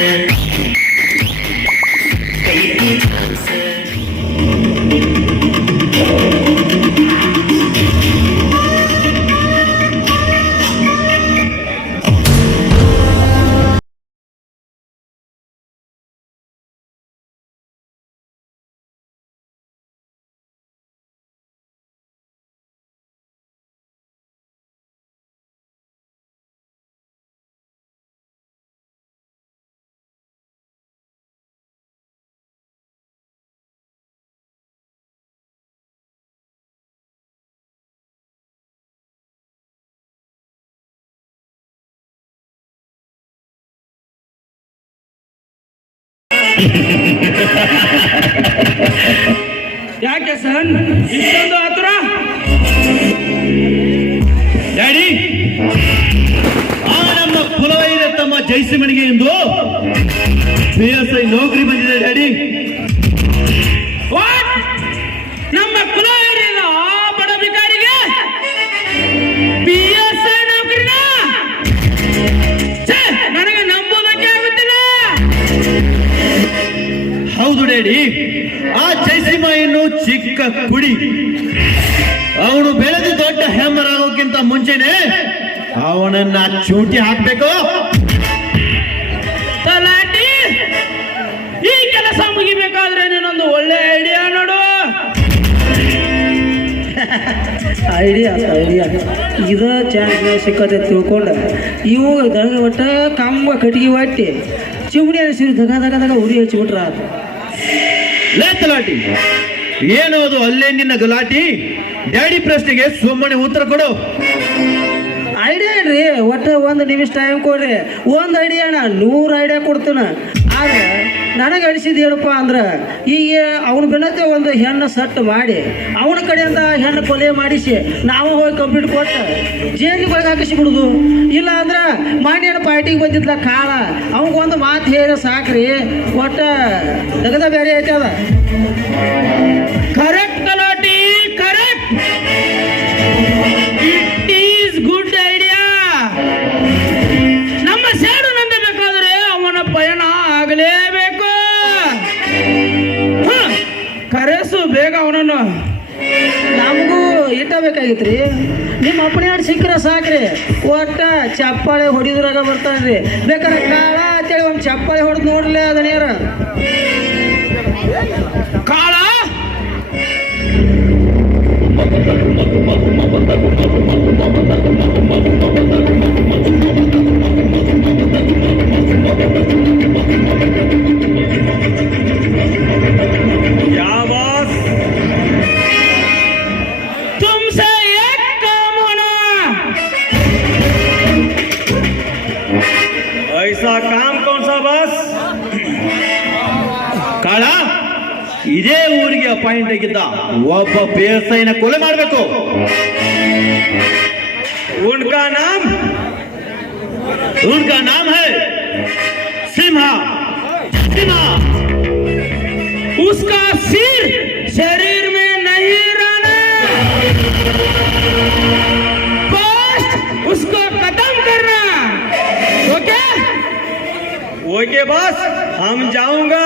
Yeah. ಯಾಕೆ ಸನ್ ಇಷ್ಟೊಂದು ಆತುರ? ಡ್ಯಾಡಿ, ಆ ನಮ್ಮ ಕುಲವೈದ ತಮ್ಮ ಜೈಸಿಮಣಿಗೆ ಎಂದು ಪಿ ಎಸ್ ಐ ನೌಕರಿ ಬಂದಿದೆ ಡ್ಯಾಡಿ. ಡ್ಯಾಡಿ ಆ ಜೈಸಿಮ ಇನ್ನು ಚಿಕ್ಕ ಕುಡಿ. ಅವನು ಬೆಳೆದು ದೊಡ್ಡ ಹ್ಯಾಮರ್ ಆಗೋಕ್ಕಿಂತ ಮುಂಚೆನೆ ಅವನನ್ನ ಚೂಟಿ ಹಾಕ್ಬೇಕು. ತಲಾಟಿ ಈ ಕೆಲಸ ಮುಗಿಬೇಕಾದ್ರೆ ನೀನೊಂದು ಒಳ್ಳೆ ಐಡಿಯಾ ನೋಡು. ಐಡಿಯಾ ಐಡಿಯಾ ಇದ ಚಾನ್ಸ್ ಸಿಕ್ಕತ್ತೆ ತಿಳ್ಕೊಂಡ. ಇವು ದಗ ಒಟ್ಟ ಕಂಬ ಕಟ್ಟಿಗೆ ಒಟ್ಟಿ ಚಿಮಣಿ ಅನಿಸಿರು ದಗ ದಗ ದಗ ಉರಿ ಹಚ್ಚಿಬಿಟ್ರ ಆತು. ಲೇ ತಲಾಟಿ ಏನು ಅದು? ಅಲ್ಲೇ ನಿನ್ನ ಗಲಾಟಿ? ಡ್ಯಾಡಿ ಪ್ರಶ್ನೆಗೆ ಸುಮ್ಮನೆ ಉತ್ತರ ಕೊಡು. ಐಡಿಯಾ ಇಡ್ರಿ, ಒಟ್ಟು ಒಂದು ನಿಮಿಷ ಟೈಮ್ ಕೊಡ್ರಿ. ಒಂದು ಐಡಿಯಾ ನೂರು ಐಡಿಯಾ ಕೊಡ್ತಾನ. ಆದ್ರೆ ನನಗೆ ಅನಿಸಿದ ಏನಪ್ಪ ಅಂದ್ರೆ, ಈ ಅವನ ಬೆನ್ನತ್ತೆ ಒಂದು ಹೆಣ್ಣು ಸಟ್ ಮಾಡಿ, ಅವನ ಕಡೆಯಿಂದ ಹೆಣ್ಣು ಕೊಲೆ ಮಾಡಿಸಿ, ನಾವು ಹೋಗಿ ಕಂಪ್ಲೀಟ್ ಕೊಟ್ಟು ಜೇಲಿಗೆ ಹೋಗಿ ಹಾಕಿಸಿ ಬಿಡುದು. ಇಲ್ಲ ಅಂದ್ರೆ ಮಾನ್ಯನ ಪಾರ್ಟಿಗೆ ಬಂದಿದ್ಲ ಕಾಳ ಅವಂಗೊಂದು ಮಾತು ಹೇಳಿ ಸಾಕ್ರಿ, ಒಟ್ಟು ತೆಗೆದ ಬೇರೆ ಐತೆ ಅದ. ಕರೆಕ್ಟ್ ಬೇಕಾಗಿತ್ತು ರೀ ನಿಮ್ಮ ಅಪ್ಪಣೆ ಹಾಡು ಸಿಕ್ಕರೆ ಸಾಕ್ರಿ. ಒಟ್ಟ ಚಪ್ಪಾಳೆ ಹೊಡಿದ್ರಾಗ ಬರ್ತಾನೆ ರೀ ಬೇಕಾದ್ರೆ ಕಾಳ ಅಂತೇಳಿ ಒಂದು ಚಪ್ಪಾಳೆ ಹೊಡೆದು ನೋಡ್ಲಿ ಅದ ನೀರ. ಕಾಳ? ಯಾವ ಊರಿಗೆ ಅಪಾಯಿಂಟ್ ಆಗಿದ್ದ ಒಬ್ಬ ಬೇಸೈನ ಕೊಲೆ ಮಾಡಬೇಕು ಉನ್ಕಾ ನಾಮ್ ಉನ್ಕಾ ನಾಮ್ ಹೈ ಸಿಂಹ ಸಿಂಹ उसका सिर शरीर में नहीं रहना फर्स्ट उसको खत्म करना ओके ओके बस हम जाऊंगा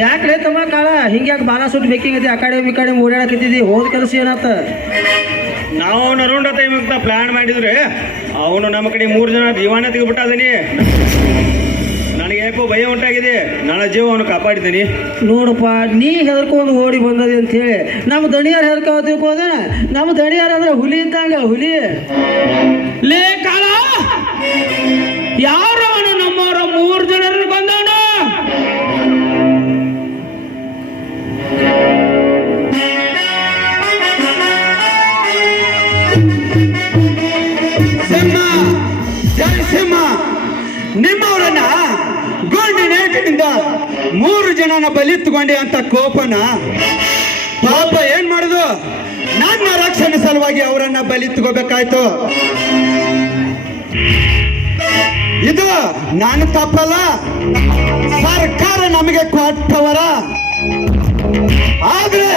ಯಾಕೆ ತಮ್ಮ ಕಾಳ? ಹಿಂಗ್ಯಾಕೆ ಬಾಲ ಸುಟ್ ಬೇಕಿಂಗೈತಿ ಆ ಕಡೆ ಈ ಕಡೆ ಓಡಾಡಕತ್ತಿದ್ದಿ ಹೋದ ಕೆಲಸ ಏನತ್ತ ನಾವು ನರುಂಡ ಟೈಮ್ ಪ್ಲಾನ್ ಮಾಡಿದ್ರೆ, ಅವನು ನಮ್ಮ ಕಡೆ ಮೂರು ಜನ ಜೀವನ ತೆಗೆದ್ಬಿಟ್ಟಾದನಿ. ನನಗೆ ಯಾಕೋ ಭಯ ಉಂಟಾಗಿದೆ. ನನ್ನ ಜೀವವನ್ನು ಕಾಪಾಡಿದ್ದೀನಿ. ನೋಡಪ್ಪ ನೀ ಹೆದರ್ಕೊಂಡು ಓಡಿ ಬಂದದಿ ಅಂತ ಹೇಳಿ ನಮ್ಮ ದಣಿಯಾರ ಹೆದರ್ಕೋ ತಿಳ್ಕೋದೇನ ನಮ್ಮ ದಣಿಯಾರ ಅಂದ್ರೆ ಹುಲಿ ಇದ್ದಂಗ ಹುಲಿ. ಲೇ ಕಾಲ! ಯಾರು ಬಲಿತ್ಕೊಂಡೆ ಅಂತ ಕೋಪನ ಪಾಪ ಏನ್ ಮಾಡುದು? ನನ್ನ ರಕ್ಷಣೆ ಸಲುವಾಗಿ ಅವರನ್ನ ಬಲಿತ್ಕೋಬೇಕಾಯ್ತು ಇದು ನಾನು ತಪ್ಪಲ್ಲ. ಸರ್ಕಾರ ನಮಗೆ ಕೊಟ್ಟವರ. ಆದ್ರೆ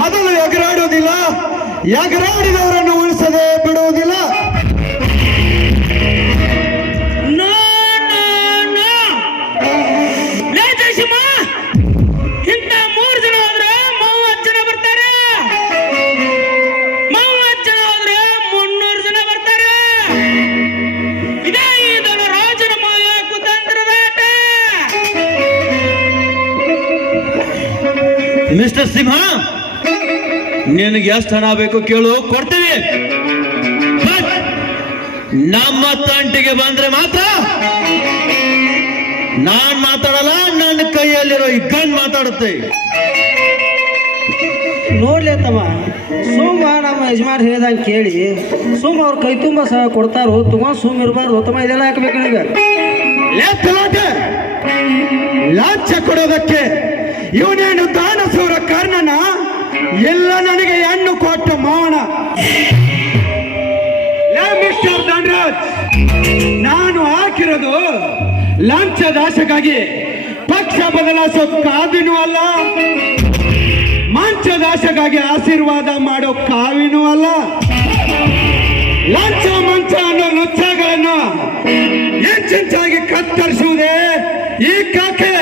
ಮೊದಲು ಎಗರಾಡೋದಿಲ್ಲ ಎಗರಾಡಿದವರನ್ನು ಉಳಿಸದೆ ಬಿಡುವುದಿಲ್ಲ ಮಿಸ್ಟರ್ ಸಿಂಹ ನಿನಗೆ ಎಷ್ಟು ಹಣ ಬೇಕು ಕೇಳು ಕೊಡ್ತೀವಿ ನಮ್ಮ ತಂಟಿಗೆ ಬಂದ್ರೆ ಮಾತ್ರ ನಾನ್ ಮಾತಾಡಲ್ಲ ನನ್ನ ಕೈಯಲ್ಲಿರೋ ಈ ಗನ್ ಮಾತಾಡುತ್ತೆ. ನೋಡ್ಲಿ ತಮ್ಮ ಸುಮ್ಮ ನಮ್ಮ ಯಜಮಾನ್ ಹೇಳ್ದಂಗೆ ಕೇಳಿ ಸುಮ್ಮ ಅವ್ರ ಕೈ ತುಂಬ ಸಹ ಕೊಡ್ತಾರೋ ತಗೊಂಡ್ ಸುಮ್ಮ ಇರಬಾರ್ದು ತಮ್ಮ ಇದೆಲ್ಲ ಹಾಕ್ಬೇಕು ನಿಮ್ಗೆ ಲಾಚ ಕೊಡೋದಕ್ಕೆ ಇವನೇನು ದಾನಸೂರ ಕರ್ಣನ? ಎಲ್ಲ ನನಗೆ ಹೆಣ್ಣು ಕೊಟ್ಟ ಮಾವನ. ಮಿಸ್ಟರ್ ಧನರಾಜ್, ನಾನು ಹಾಕಿರೋದು ಲಂಚ ದಾಸಕ್ಕಾಗಿ ಪಕ್ಷ ಬದಲಾಯಿಸೋ ಕಾವಿನೂ ಅಲ್ಲ ಮಂಚ ಆಶೀರ್ವಾದ ಮಾಡೋ ಕಾವಿನೂ ಅಲ್ಲ. ಲಂಚ ಮಂಚ ಅನ್ನೋ ಲುಚ್ಚಗಳನ್ನು ಹೆಚ್ಚೆಂಚಾಗಿ ಕತ್ತರಿಸುವುದೇ ಈ ಕಾಕೆ.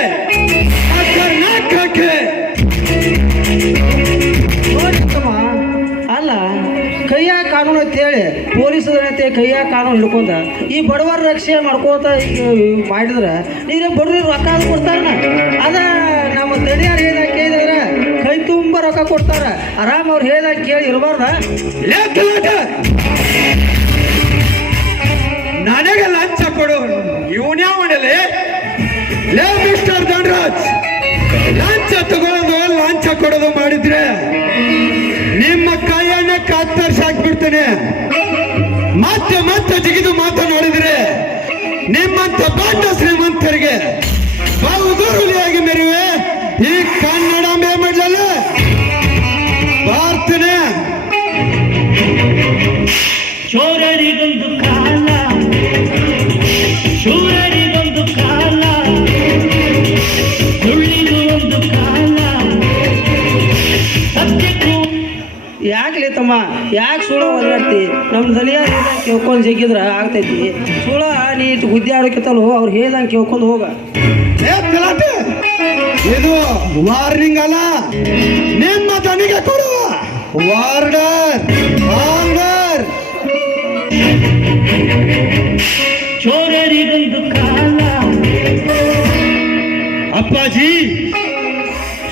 ಪೊಲೀಸರಂತೆ ಕೈಯಾಗ ಕಾನೂನು ಹಿಡ್ಕೊಂಡ. ಈ ಬಡವರ ರಕ್ಷೆ ಮಾಡ್ಕೋತ ಮಾಡಿದ್ರೆ ನೀವೇ ಬಡವ್ರಿ ರೊಕ್ಕ ಅದು ಅದ ನಮ್ಮ ದಣಿಯಾರು ಹೇಳ್ದಾಗ ಕೇಳಿದ್ರೆ, ಕೈ ತುಂಬ ರೊಕ್ಕ ಕೊಡ್ತಾರ. ಆರಾಮ್ ಅವ್ರು ಹೇಳಿದಾಗ ಕೇಳಿ ಇರಬಾರ್ದ! ನನಗೆ ಲಂಚ ಕೊಡು. ಇವನ್ಯಾವಣಲೆ ಲೇ ಧನರಾಜ್, ಲಂಚ ತಗೊಳ್ಳೋದು ಲಂಚ ಕೊಡೋದು ಮಾಡಿದ್ರೆ ನಿಮ್ಮ ಕೈಯನ್ನ ಕತ್ತರಿಸಿ ಹಾಕ್ಬಿಡ್ತೇನೆ. ಮತ್ತೆ ಮತ್ತೆ ಜಿಗಿದು ಮಾತನಾಡಿದ್ರೆ ನಿಮ್ಮಂತ ದೊಡ್ಡ ಶ್ರೀಮಂತರಿಗೆ ಬಹುದೂರುಲಿಯಾಗಿ ಮೆರುವೆ ಈ ಕನ್ನಡ ಮೇಮಡ್ಲಲ್ಲ ಬಾರ್ತನೆ ಚೋರರಿಗೊಂದು ಯಾಕ್ಲಿ ತಮ್ಮ? ಯಾಕೆ ಸುಳ ಒದಾಡ್ತಿ ನಮ್ಮ ದಲಿಯ ಕೇಳ್ಕೊಂಡು ಜಗ್ಗಿದ್ರೆ ಆಗ್ತೈತಿ. ಸುಳ ನೀ ಇಟ್ಟು ಗುದ್ದಿ ಆಡೋಕಿತ್ತಲ್ಲ ಅವ್ರು ಹೇಳ್ದಂಗೆ ಕೇಳ್ಕೊಂಡು ಹೋಗ! ಇದು ವಾರ್ನಿಂಗ್ ಅಲ್ಲ. ನಿಮ್ಮ ದನಿಗೆ ಕೊಡುವ ವಾರ್ಡರ್ ಆರ್ಡರ್ ಚೋರರಿಗೊಂದು ಕಾಲ. ಅಪ್ಪಾಜಿ!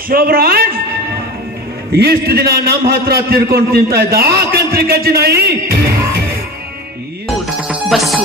ಶೋಭರಾಜ್! ಇಷ್ಟು ದಿನ ನಮ್ಮ ಹತ್ರ ತಿರ್ಕೊಂಡು ತಿಂತಾ ಇದ್ದ ಆ ಕಂತ್ರಿ ಕಚ್ಚಿ ನಾಯಿ ಬಸ್ಸು.